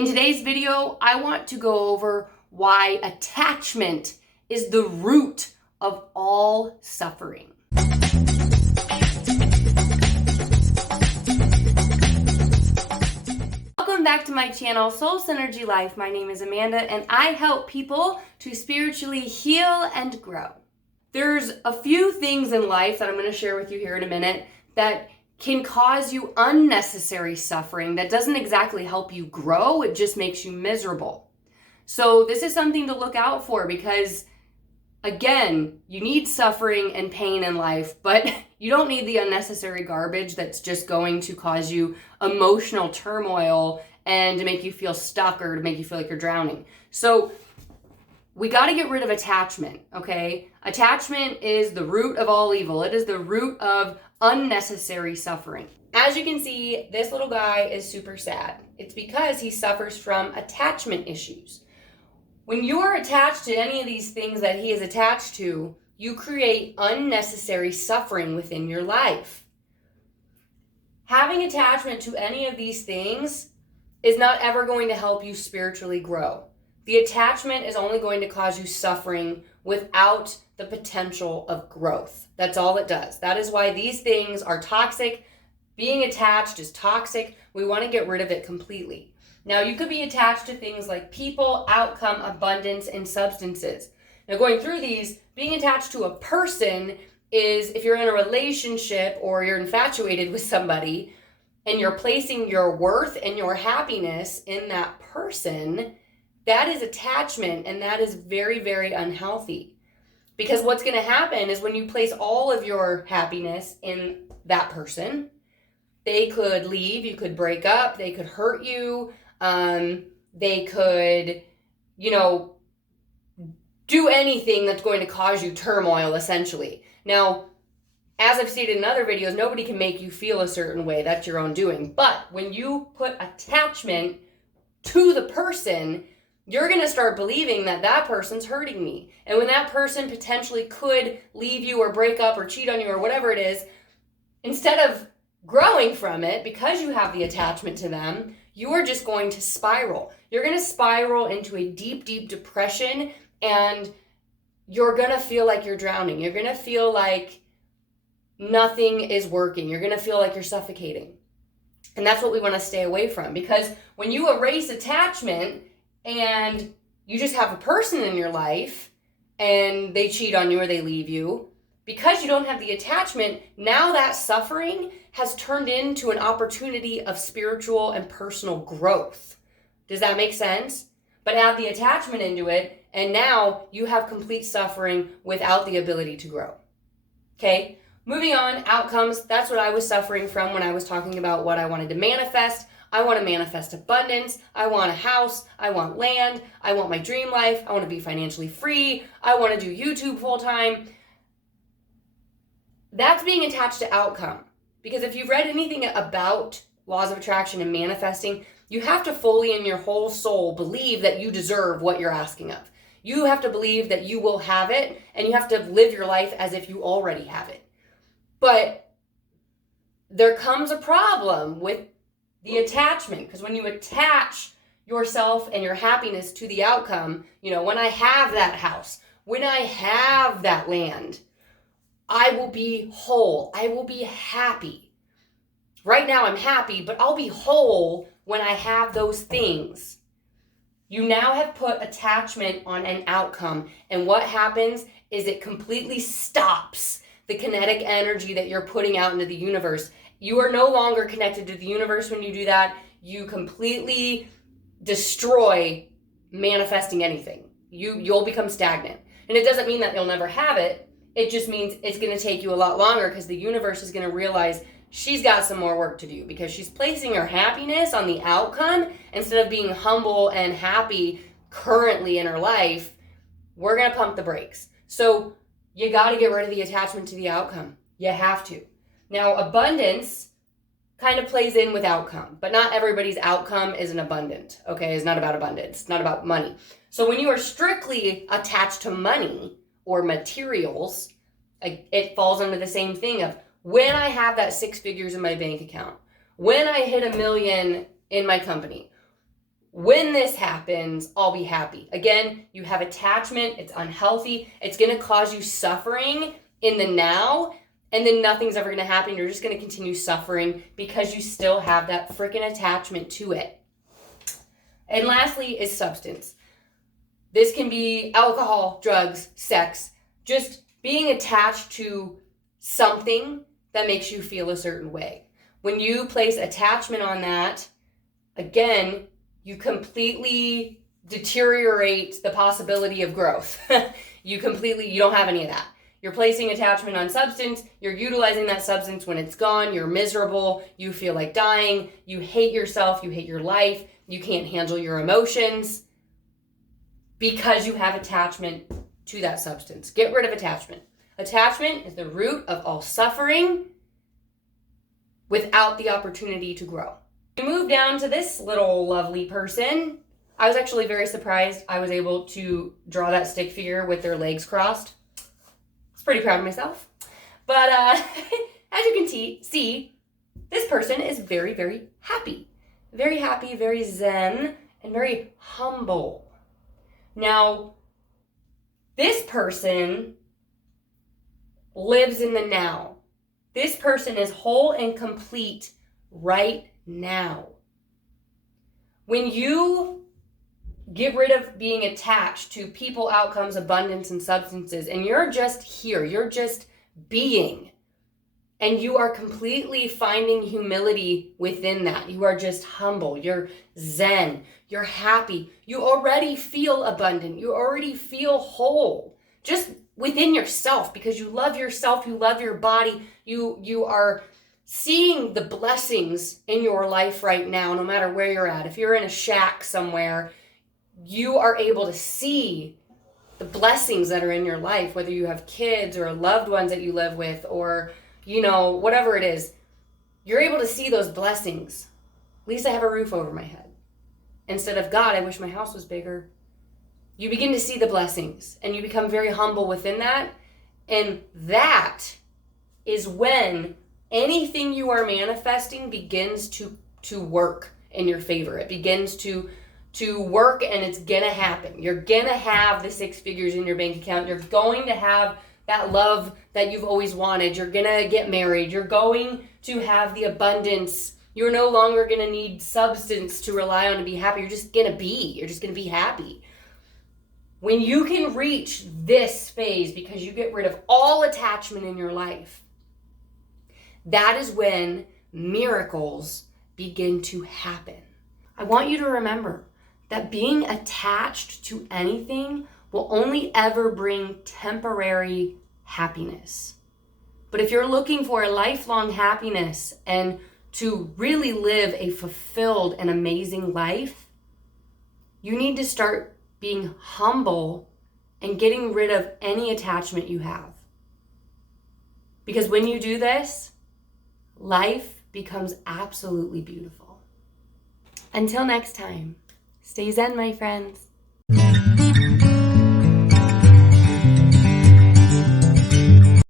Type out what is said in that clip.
In today's video, I want to go over why attachment is the root of all suffering. Welcome back to my channel, Soul Synergy Life. My name is Amanda, and I help people to spiritually heal and grow. There's a few things in life that I'm going to share with you here in a minute that can cause you unnecessary suffering that doesn't exactly help you grow. It just makes you miserable. So this is something to look out for because, again, you need suffering and pain in life, but you don't need the unnecessary garbage that's just going to cause you emotional turmoil and to make you feel stuck or to make you feel like you're drowning. So we got to get rid of attachment, okay? Attachment is the root of all evil. It is the root of unnecessary suffering. As you can see, this little guy is super sad. It's because he suffers from attachment issues. When you are attached to any of these things that he is attached to, you create unnecessary suffering within your life. Having attachment to any of these things is not ever going to help you spiritually grow. The attachment is only going to cause you suffering without the potential of growth. That's all it does. That is why these things are toxic. Being attached is toxic. We want to get rid of it completely. Now, you could be attached to things like people, outcome, abundance, and substances. Now, going through these, being attached to a person is if you're in a relationship or you're infatuated with somebody and you're placing your worth and your happiness in that person, that is attachment, and that is very, very unhealthy. Because what's going to happen is when you place all of your happiness in that person, they could leave, you could break up, they could hurt you, they could, do anything that's going to cause you turmoil, essentially. Now, as I've stated in other videos, nobody can make you feel a certain way. That's your own doing. But when you put attachment to the person, you're going to start believing that that person's hurting me. And when that person potentially could leave you or break up or cheat on you or whatever it is, instead of growing from it because you have the attachment to them, you are just going to spiral. You're going to spiral into a deep, deep depression, and you're going to feel like you're drowning. You're going to feel like nothing is working. You're going to feel like you're suffocating. And that's what we want to stay away from, because when you erase attachment and you just have a person in your life and they cheat on you or they leave you, because you don't have the attachment, now that suffering has turned into an opportunity of spiritual and personal growth. Does that make sense? But add the attachment into it, and now you have complete suffering without the ability to grow. Okay? Moving on, outcomes. That's what I was suffering from when I was talking about what I wanted to manifest. I want to manifest abundance. I want a house. I want land. I want my dream life. I want to be financially free. I want to do YouTube full time. That's being attached to outcome. Because if you've read anything about laws of attraction and manifesting, you have to fully in your whole soul believe that you deserve what you're asking of. You have to believe that you will have it, and you have to live your life as if you already have it. But there comes a problem with the attachment, because when you attach yourself and your happiness to the outcome, when I have that house, when I have that land, I will be whole. I will be happy. Right now I'm happy, but I'll be whole when I have those things. You now have put attachment on an outcome, and what happens is it completely stops the kinetic energy that you're putting out into the universe. You are no longer connected to the universe when you do that. You completely destroy manifesting anything. You'll become stagnant. And it doesn't mean that you'll never have it. It just means it's going to take you a lot longer, because the universe is going to realize she's got some more work to do, because she's placing her happiness on the outcome instead of being humble and happy currently in her life. We're going to pump the brakes. So you got to get rid of the attachment to the outcome. You have to. Now, abundance kind of plays in with outcome, but not everybody's outcome is an abundant, okay? It's not about abundance. It's not about money. So when you are strictly attached to money or materials, it falls under the same thing of when I have that 6 figures in my bank account, when I hit $1 million in my company, when this happens, I'll be happy. Again, you have attachment, it's unhealthy, it's going to cause you suffering in the now, and then nothing's ever going to happen. You're just going to continue suffering because you still have that freaking attachment to it. And lastly is substance. This can be alcohol, drugs, sex, just being attached to something that makes you feel a certain way. When you place attachment on that, again, you completely deteriorate the possibility of growth. You don't have any of that. You're placing attachment on substance, you're utilizing that substance when it's gone, you're miserable, you feel like dying, you hate yourself, you hate your life, you can't handle your emotions because you have attachment to that substance. Get rid of attachment. Attachment is the root of all suffering without the opportunity to grow. We move down to this little lovely person. I was actually very surprised I was able to draw that stick figure with their legs crossed. I was pretty proud of myself. But as you can see, this person is very, very happy. Very happy, very zen, and very humble. Now, this person lives in the now. This person is whole and complete right now. When you get rid of being attached to people, outcomes, abundance, and substances, and you're just here, you're just being, and you are completely finding humility within that. You are just humble, you're zen, you're happy, you already feel abundant, you already feel whole, just within yourself, because you love yourself, you love your body, you are seeing the blessings in your life right now, no matter where you're at. If you're in a shack somewhere, you are able to see the blessings that are in your life, whether you have kids or loved ones that you live with, or, whatever it is. You're able to see those blessings. At least I have a roof over my head. Instead of, God, I wish my house was bigger. You begin to see the blessings, and you become very humble within that. And that is when anything you are manifesting begins to work in your favor. It begins to work, and it's gonna happen. You're gonna have the 6 figures in your bank account. You're going to have that love that you've always wanted. You're gonna get married. You're going to have the abundance. You're no longer gonna need substance to rely on to be happy. You're just gonna be happy. When you can reach this phase because you get rid of all attachment in your life, that is when miracles begin to happen. I want you to remember that being attached to anything will only ever bring temporary happiness. But if you're looking for a lifelong happiness and to really live a fulfilled and amazing life, you need to start being humble and getting rid of any attachment you have. Because when you do this, life becomes absolutely beautiful. Until next time, stay zen, my friends.